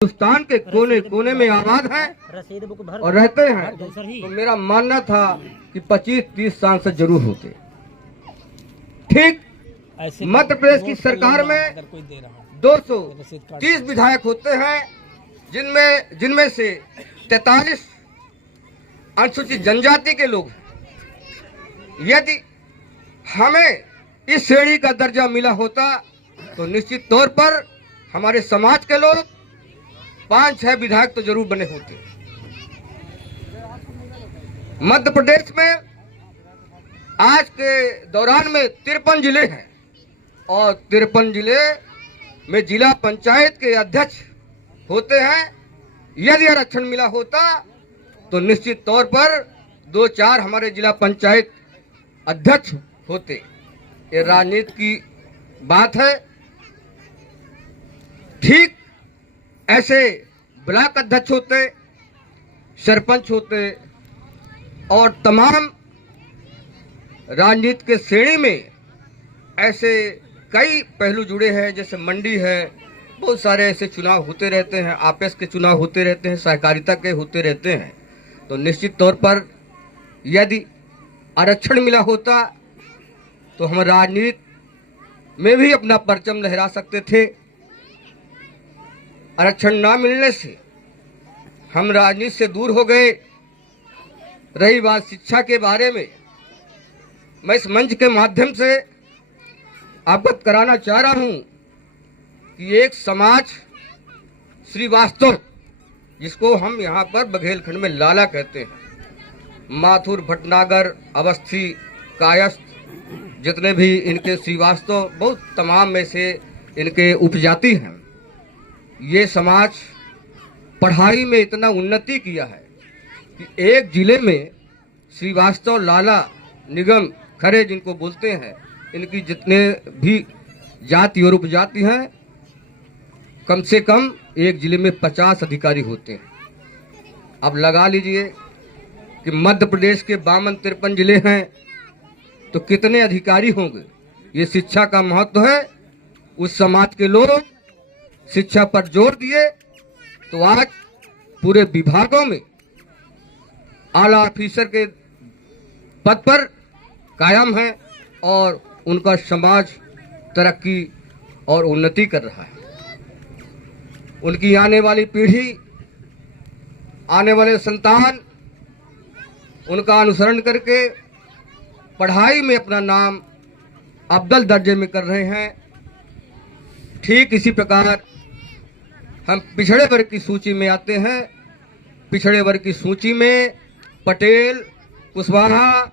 हिंदुस्तान के कोने कोने में आबाद है और रहते हैं, तो मेरा मानना था कि 25-30 सांसद जरूर होते। ठीक मध्य प्रदेश की सरकार में 230 विधायक होते हैं, जिनमें से 43 अनुसूचित जनजाति के लोग हैं। यदि हमें इस श्रेणी का दर्जा मिला होता तो निश्चित तौर पर हमारे समाज के लोग 5-6 विधायक तो जरूर बने होते। मध्य प्रदेश में आज के दौरान में 53 जिले हैं और 53 जिले में जिला पंचायत के अध्यक्ष होते हैं। यदि आरक्षण मिला होता तो निश्चित तौर पर 2-4 हमारे जिला पंचायत अध्यक्ष होते। ये राजनीति की बात है। ठीक ऐसे ब्लॉक अध्यक्ष होते, सरपंच होते और तमाम राजनीति के श्रेणी में ऐसे कई पहलू जुड़े हैं, जैसे मंडी है, बहुत सारे ऐसे चुनाव होते रहते हैं, आपस के चुनाव होते रहते हैं, सहकारिता के होते रहते हैं। तो निश्चित तौर पर यदि आरक्षण मिला होता तो हम राजनीति में भी अपना परचम लहरा सकते थे। आरक्षण ना मिलने से हम राजनीति से दूर हो गए। रही बात शिक्षा के बारे में, मैं इस मंच के माध्यम से अवगत कराना चाह रहा हूं कि एक समाज श्रीवास्तव, जिसको हम यहाँ पर बघेलखंड में लाला कहते हैं, माथुर, भटनागर, अवस्थी, कायस्थ, जितने भी इनके श्रीवास्तव, बहुत तमाम में से इनके उपजाति हैं। ये समाज पढ़ाई में इतना उन्नति किया है कि एक जिले में श्रीवास्तव, लाला, निगम, खरे जिनको बोलते हैं, इनकी जितने भी जाति और उपजाति हैं, कम से कम एक जिले में 50 अधिकारी होते हैं। अब लगा लीजिए कि मध्य प्रदेश के 52-53 जिले हैं तो कितने अधिकारी होंगे। ये शिक्षा का महत्व है। उस समाज के लोग शिक्षा पर जोर दिए तो आज पूरे विभागों में आला ऑफिसर के पद पर कायम है और उनका समाज तरक्की और उन्नति कर रहा है। उनकी आने वाली पीढ़ी, आने वाले संतान उनका अनुसरण करके पढ़ाई में अपना नाम अव्वल दर्जे में कर रहे हैं। ठीक इसी प्रकार हम पिछड़े वर्ग की सूची में आते हैं। पिछड़े वर्ग की सूची में पटेल, कुशवाहा,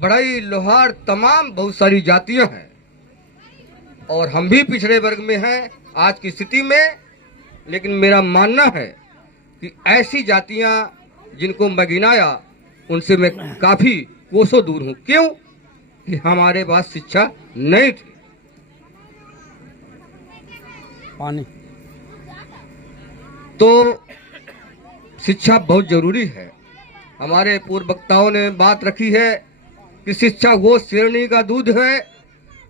बढ़ई, लोहार, तमाम बहुत सारी जातियां हैं और हम भी पिछड़े वर्ग में हैं आज की स्थिति में। लेकिन मेरा मानना है कि ऐसी जातियां जिनको मैं गिनाया, उनसे मैं काफ़ी कोसों दूर हूं। क्यों? कि हमारे पास शिक्षा नहीं थी। पानी तो शिक्षा बहुत जरूरी है। हमारे पूर्व वक्ताओं ने बात रखी है कि शिक्षा वो शेरनी का दूध है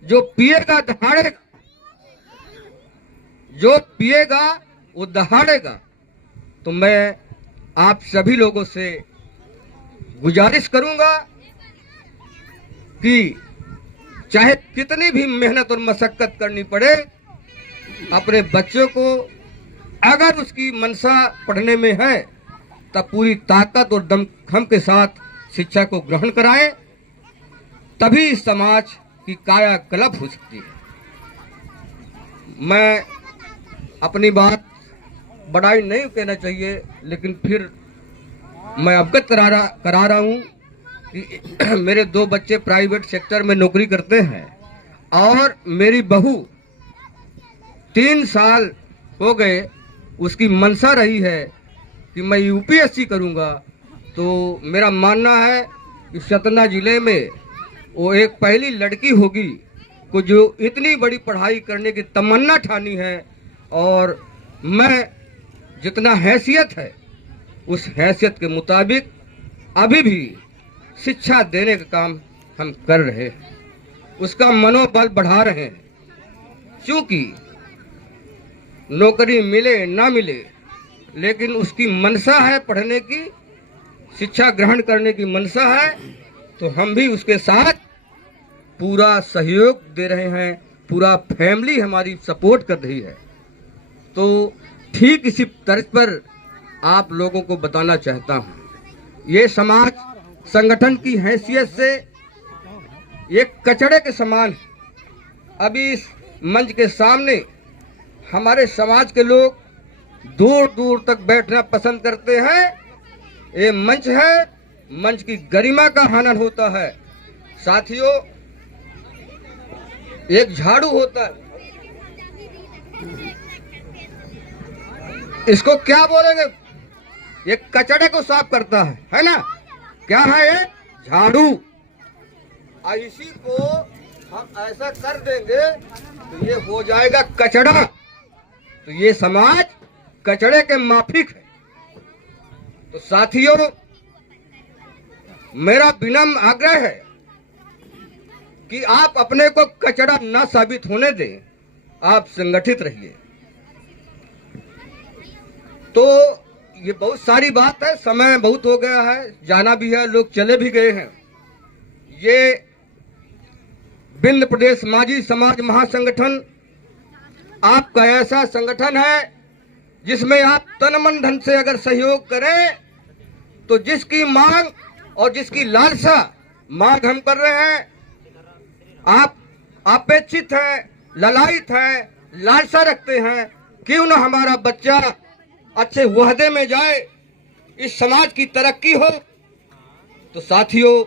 जो पिएगा दहाड़ेगा, जो पिएगा वो दहाड़ेगा। तो मैं आप सभी लोगों से गुजारिश करूंगा कि चाहे कितनी भी मेहनत और मशक्कत करनी पड़े, अपने बच्चों को अगर उसकी मनसा पढ़ने में है तब पूरी ताकत और दमखम के साथ शिक्षा को ग्रहण कराएं, तभी इस समाज की कायाकल्प हो सकती है। मैं अपनी बात बढ़ाई नहीं कहना चाहिए, लेकिन फिर मैं अवगत करा रहा हूँ कि मेरे 2 बच्चे प्राइवेट सेक्टर में नौकरी करते हैं और मेरी बहू 3 साल हो गए, उसकी मनसा रही है कि मैं यूपीएससी करूंगा। तो मेरा मानना है कि सतना जिले में वो एक पहली लड़की होगी को जो इतनी बड़ी पढ़ाई करने की तमन्ना ठानी है, और मैं जितना हैसियत है उस हैसियत के मुताबिक अभी भी शिक्षा देने का काम हम कर रहे हैं, उसका मनोबल बढ़ा रहे हैं। क्योंकि नौकरी मिले ना मिले, लेकिन उसकी मनसा है पढ़ने की, शिक्षा ग्रहण करने की मनसा है, तो हम भी उसके साथ पूरा सहयोग दे रहे हैं, पूरा फैमिली हमारी सपोर्ट कर रही है। तो ठीक इसी तर्ज पर आप लोगों को बताना चाहता हूँ, ये समाज संगठन की हैसियत से एक कचड़े के समान है। अभी इस मंच के सामने हमारे समाज के लोग दूर दूर तक बैठना पसंद करते हैं। ये मंच है, मंच की गरिमा का हनन होता है। साथियों, एक झाड़ू होता है, इसको क्या बोलेंगे? ये कचड़े को साफ करता है ना? क्या है ये? झाड़ू। इसी को हम ऐसा कर देंगे तो ये हो जाएगा कचड़ा। तो ये समाज कचड़े के माफिक है। तो साथियों, मेरा विनम्र आग्रह है कि आप अपने को कचड़ा ना साबित होने दें, आप संगठित रहिए। तो ये बहुत सारी बात है, समय बहुत हो गया है, जाना भी है, लोग चले भी गए हैं। ये विंध्य प्रदेश माझी समाज महासंगठन आपका ऐसा संगठन है जिसमें आप तन मन धन से अगर सहयोग करें तो जिसकी मांग और जिसकी लालसा मांग हम कर रहे हैं, आप अपेक्षित हैं, ललायित हैं, लालसा रखते हैं, क्यों ना हमारा बच्चा अच्छे वहदे में जाए, इस समाज की तरक्की हो। तो साथियों,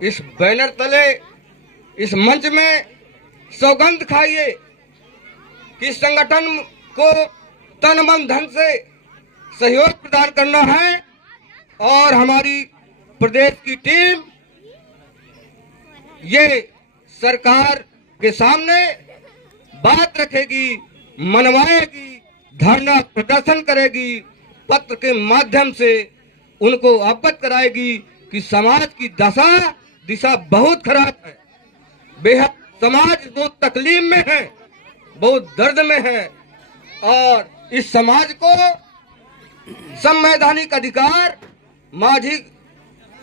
इस बैनर तले, इस मंच में सौगंध खाइए कि संगठन को तन मन धन से सहयोग प्रदान करना है और हमारी प्रदेश की टीम ये सरकार के सामने बात रखेगी, मनवाएगी, धरना प्रदर्शन करेगी, पत्र के माध्यम से उनको अवगत कराएगी कि समाज की दिशा बहुत खराब है। बेहद समाज बहुत तकलीफ में है, बहुत दर्द में है और इस समाज को संवैधानिक अधिकार माझी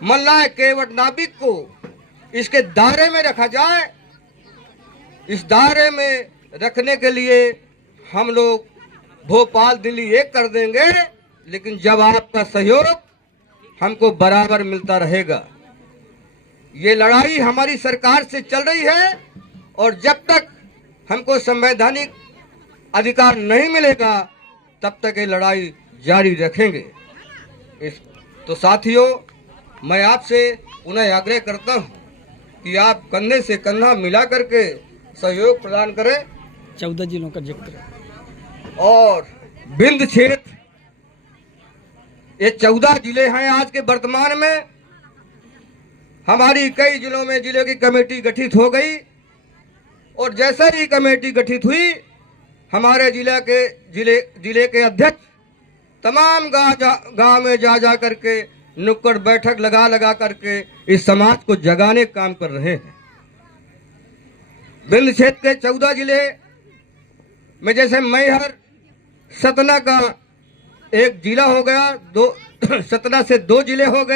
मल्लाह केवट नाबिक को इसके दायरे में रखा जाए। इस दायरे में रखने के लिए हम लोग भोपाल दिल्ली एक कर देंगे, लेकिन जब आपका सहयोग हमको बराबर मिलता रहेगा। ये लड़ाई हमारी सरकार से चल रही है और जब तक हमको संवैधानिक अधिकार नहीं मिलेगा तब तक ये लड़ाई जारी रखेंगे। तो साथियों, मैं आपसे उन्हें आग्रह करता हूँ कि आप कंधे से कंधा मिला करके सहयोग प्रदान करें। 14 जिलों का जिक्र और विंध्य क्षेत्र, ये 14 जिले हैं आज के वर्तमान में। हमारी कई जिलों में जिले की कमेटी गठित हो गई और जैसे ही कमेटी गठित हुई, हमारे जिले के अध्यक्ष तमाम गांव में जा करके नुक्कड़ बैठक लगा करके इस समाज को जगाने का काम कर रहे हैं। विंध्य क्षेत्र के 14 जिले में जैसे मैहर सतना का एक जिला हो गया, सतना से 2 जिले हो गए।